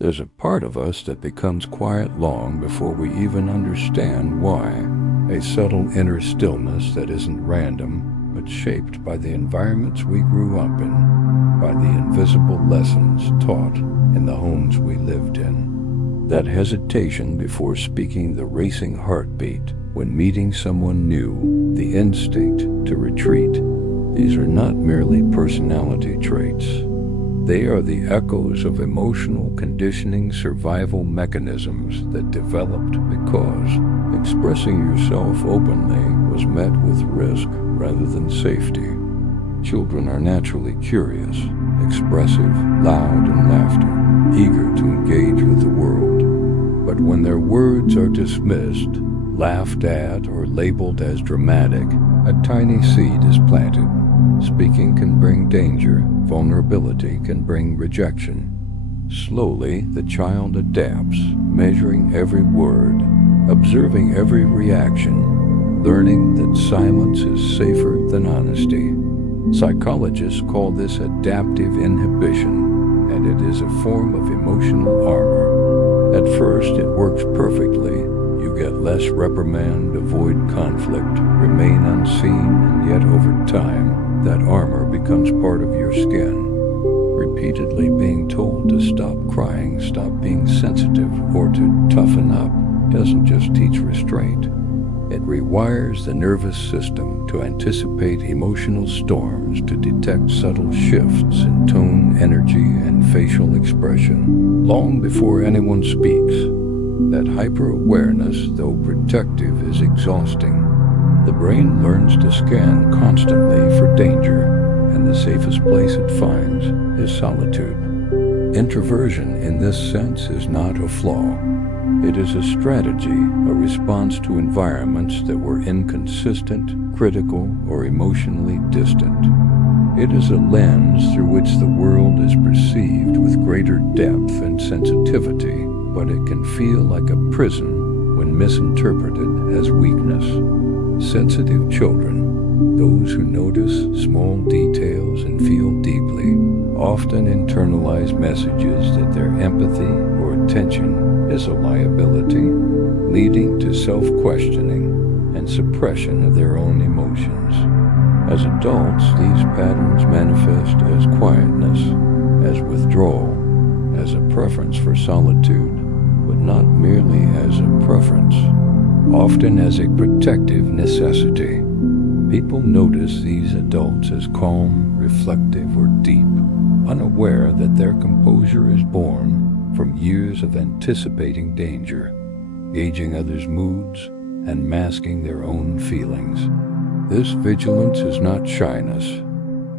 There's a part of us that becomes quiet long before we even understand why. A subtle inner stillness that isn't random, but shaped by the environments we grew up in, by the invisible lessons taught in the homes we lived in. That hesitation before speaking, the racing heartbeat when meeting someone new, the instinct to retreat. These are not merely personality traits. They are the echoes of emotional conditioning survival mechanisms that developed because expressing yourself openly was met with risk rather than safety. Children are naturally curious, expressive, loud in laughter, eager to engage with the world. But when their words are dismissed, laughed at, or labeled as dramatic, a tiny seed is planted. Speaking can bring danger, vulnerability can bring rejection. Slowly, the child adapts, measuring every word, observing every reaction, learning that silence is safer than honesty. Psychologists call this adaptive inhibition, and it is a form of emotional armor. At first, it works perfectly. You get less reprimand, avoid conflict, remain unseen, and yet over time, that armor becomes part of your skin. Repeatedly being told to stop crying, stop being sensitive, or to toughen up doesn't just teach restraint. It rewires the nervous system to anticipate emotional storms, to detect subtle shifts in tone, energy, and facial expression long before anyone speaks. That hyper-awareness, though protective, is exhausting. The brain learns to scan constantly for danger, and the safest place it finds is solitude. Introversion in this sense is not a flaw. It is a strategy, a response to environments that were inconsistent, critical, or emotionally distant. It is a lens through which the world is perceived with greater depth and sensitivity, but it can feel like a prison when misinterpreted as weakness. Sensitive children, those who notice small details and feel deeply, often internalize messages that their empathy or attention is a liability, leading to self-questioning and suppression of their own emotions. As adults, these patterns manifest as quietness, as withdrawal, as a preference for solitude, but not merely as a preference, often as a protective necessity. People notice these adults as calm, reflective, or deep, unaware that their composure is born from years of anticipating danger, gauging others' moods, and masking their own feelings. This vigilance is not shyness.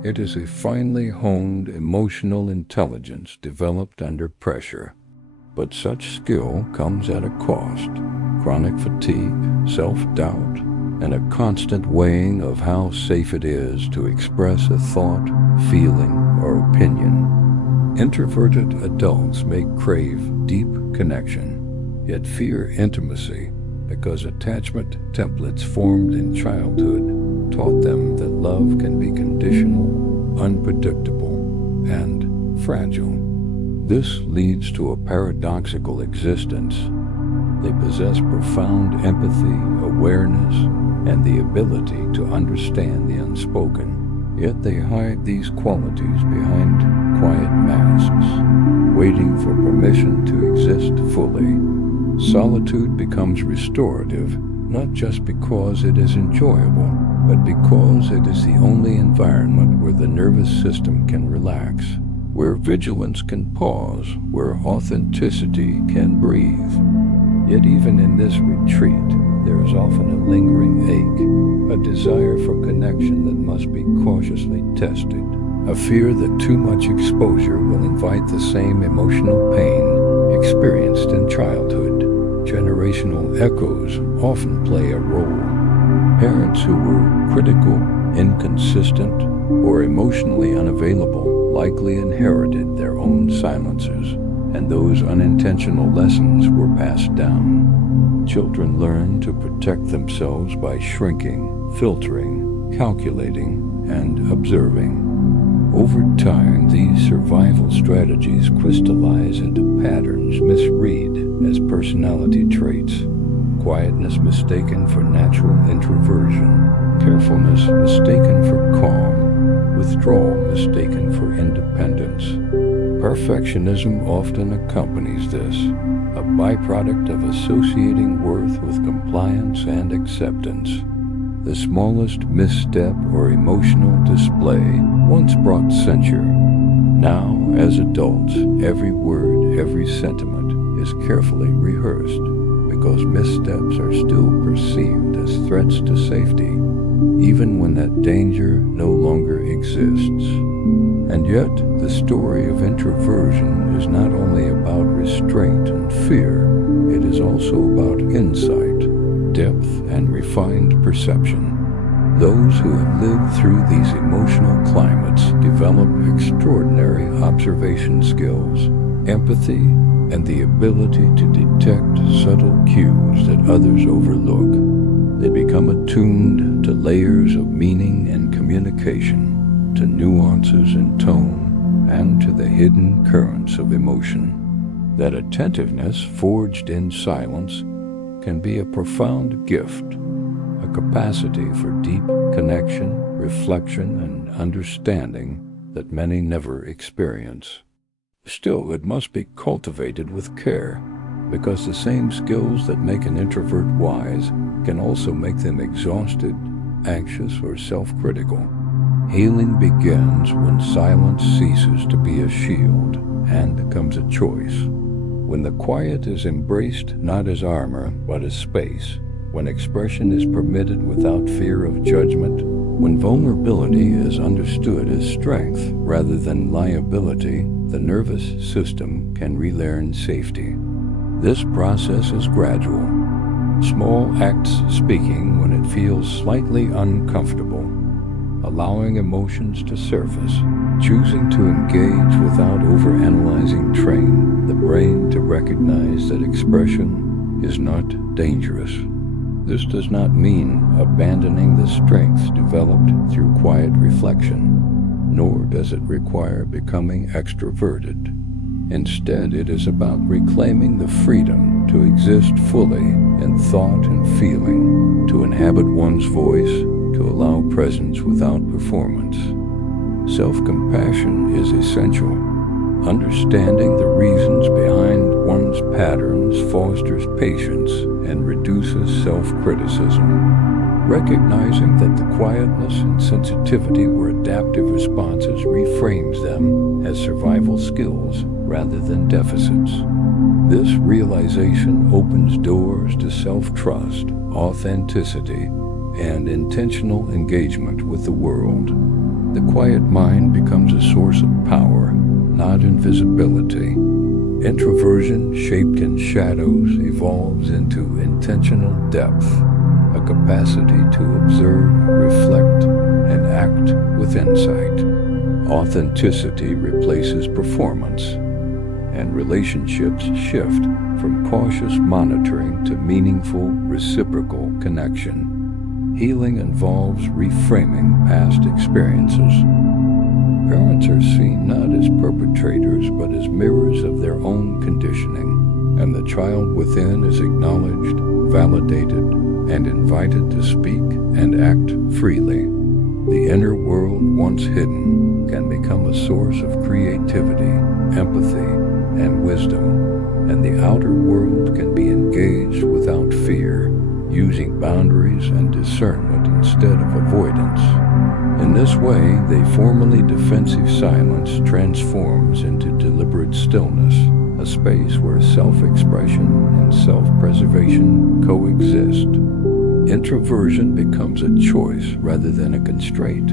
It is a finely honed emotional intelligence developed under pressure. But such skill comes at a cost: chronic fatigue, self-doubt, and a constant weighing of how safe it is to express a thought, feeling, or opinion. Introverted adults may crave deep connection, yet fear intimacy because attachment templates formed in childhood taught them that love can be conditional, unpredictable, and fragile. This leads to a paradoxical existence. They possess profound empathy, awareness, and the ability to understand the unspoken, yet they hide these qualities behind quiet masks, waiting for permission to exist fully. Solitude becomes restorative, not just because it is enjoyable, but because it is the only environment where the nervous system can relax, where vigilance can pause, where authenticity can breathe. Yet even in this retreat, there is often a lingering ache, a desire for connection that must be cautiously tested, a fear that too much exposure will invite the same emotional pain experienced in childhood. Generational echoes often play a role. Parents who were critical, inconsistent, or emotionally unavailable likely inherited their own silences, and those unintentional lessons were passed down. Children learn to protect themselves by shrinking, filtering, calculating, and observing. Over time, these survival strategies crystallize into patterns misread as personality traits. Quietness mistaken for natural introversion, carefulness mistaken for calm, withdrawal mistaken for independence. Perfectionism often accompanies this, a byproduct of associating worth with compliance and acceptance. The smallest misstep or emotional display once brought censure. Now, as adults, every word, every sentiment is carefully rehearsed because missteps are still perceived as threats to safety, even when that danger no longer exists. And yet, the story of introversion is not only about restraint and fear, it is also about insight, depth, and refined perception. Those who have lived through these emotional climates develop extraordinary observation skills, empathy, and the ability to detect subtle cues that others overlook. They become attuned to layers of meaning and communication, to nuances in tone, and to the hidden currents of emotion. That attentiveness, forged in silence, can be a profound gift, a capacity for deep connection, reflection, and understanding that many never experience. Still, it must be cultivated with care, because the same skills that make an introvert wise can also make them exhausted, anxious, or self-critical. Healing begins when silence ceases to be a shield and becomes a choice. When the quiet is embraced not as armor, but as space. When expression is permitted without fear of judgment. When vulnerability is understood as strength rather than liability, the nervous system can relearn safety. This process is gradual. Small acts speaking when it feels slightly uncomfortable. Allowing emotions to surface, choosing to engage without overanalyzing train the brain to recognize that expression is not dangerous. This does not mean abandoning the strengths developed through quiet reflection, nor does it require becoming extroverted. Instead, it is about reclaiming the freedom to exist fully in thought and feeling, to inhabit one's voice, to allow presence without performance. Self-compassion is essential. Understanding the reasons behind one's patterns fosters patience and reduces self-criticism. Recognizing that the quietness and sensitivity were adaptive responses reframes them as survival skills rather than deficits. This realization opens doors to self-trust, authenticity, and intentional engagement with the world. The quiet mind becomes a source of power, not invisibility. Introversion, shaped in shadows, evolves into intentional depth, a capacity to observe, reflect, and act with insight. Authenticity replaces performance, and relationships shift from cautious monitoring to meaningful, reciprocal connection. Healing involves reframing past experiences. Parents are seen not as perpetrators, but as mirrors of their own conditioning, and the child within is acknowledged, validated, and invited to speak and act freely. The inner world, once hidden, can become a source of creativity, empathy, and wisdom, and the outer world can be engaged without fear, using boundaries and discernment instead of avoidance. In this way, the formerly defensive silence transforms into deliberate stillness, a space where self-expression and self-preservation coexist. Introversion becomes a choice rather than a constraint,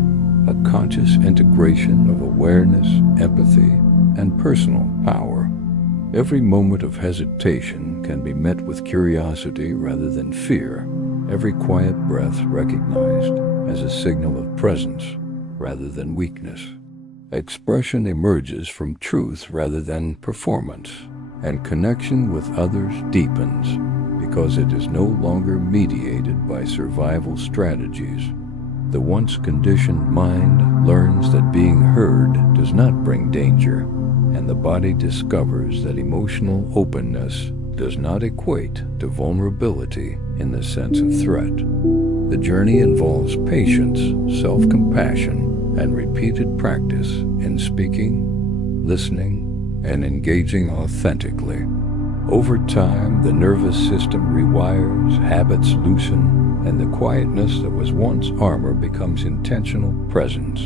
a conscious integration of awareness, empathy, and personal power. Every moment of hesitation can be met with curiosity rather than fear, every quiet breath recognized as a signal of presence rather than weakness. Expression emerges from truth rather than performance, and connection with others deepens because it is no longer mediated by survival strategies. The once conditioned mind learns that being heard does not bring danger, and the body discovers that emotional openness does not equate to vulnerability in the sense of threat. The journey involves patience, self-compassion, and repeated practice in speaking, listening, and engaging authentically. Over time, the nervous system rewires, habits loosen, and the quietness that was once armor becomes intentional presence.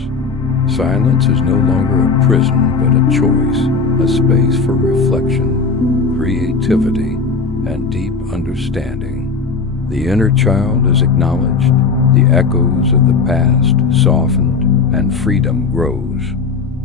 Silence is no longer a prison, but a choice, a space for reflection, creativity, and deep understanding. The inner child is acknowledged, the echoes of the past softened, and freedom grows.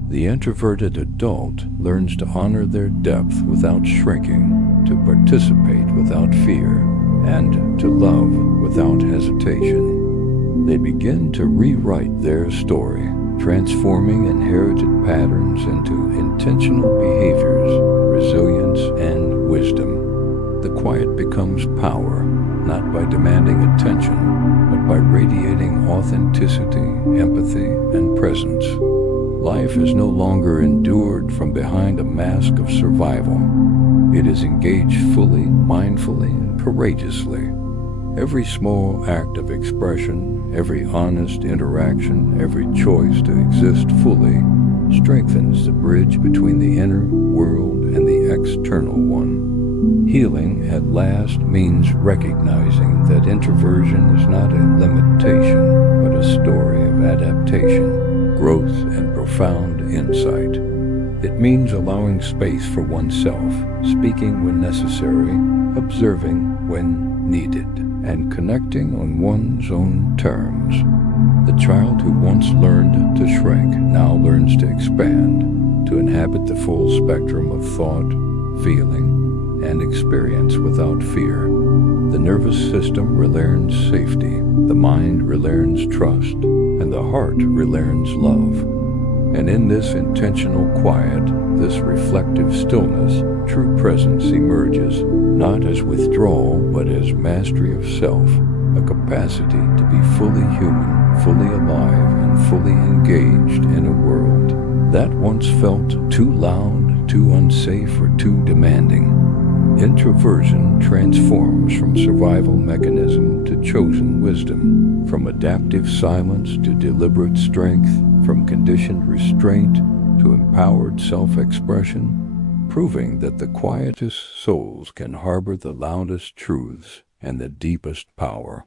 The introverted adult learns to honor their depth without shrinking, to participate without fear, and to love without hesitation. They begin to rewrite their story, transforming inherited patterns into intentional behaviors, resilience, and wisdom. The quiet becomes power, not by demanding attention, but by radiating authenticity, empathy, and presence. Life is no longer endured from behind a mask of survival. It is engaged fully, mindfully, and courageously. Every small act of expression, every honest interaction, every choice to exist fully strengthens the bridge between the inner world and the external one. Healing at last means recognizing that introversion is not a limitation, but a story of adaptation, growth, and profound insight. It means allowing space for oneself, speaking when necessary, observing when needed, and connecting on one's own terms. The child who once learned to shrink now learns to expand, to inhabit the full spectrum of thought, feeling, and experience without fear. The nervous system relearns safety, the mind relearns trust, and the heart relearns love. And in this intentional quiet, this reflective stillness, true presence emerges, not as withdrawal, but as mastery of self, a capacity to be fully human, fully alive, and fully engaged in a world that once felt too loud, too unsafe, or too demanding. Introversion transforms from survival mechanism to chosen wisdom, from adaptive silence to deliberate strength, from conditioned restraint to empowered self-expression, proving that the quietest souls can harbor the loudest truths and the deepest power.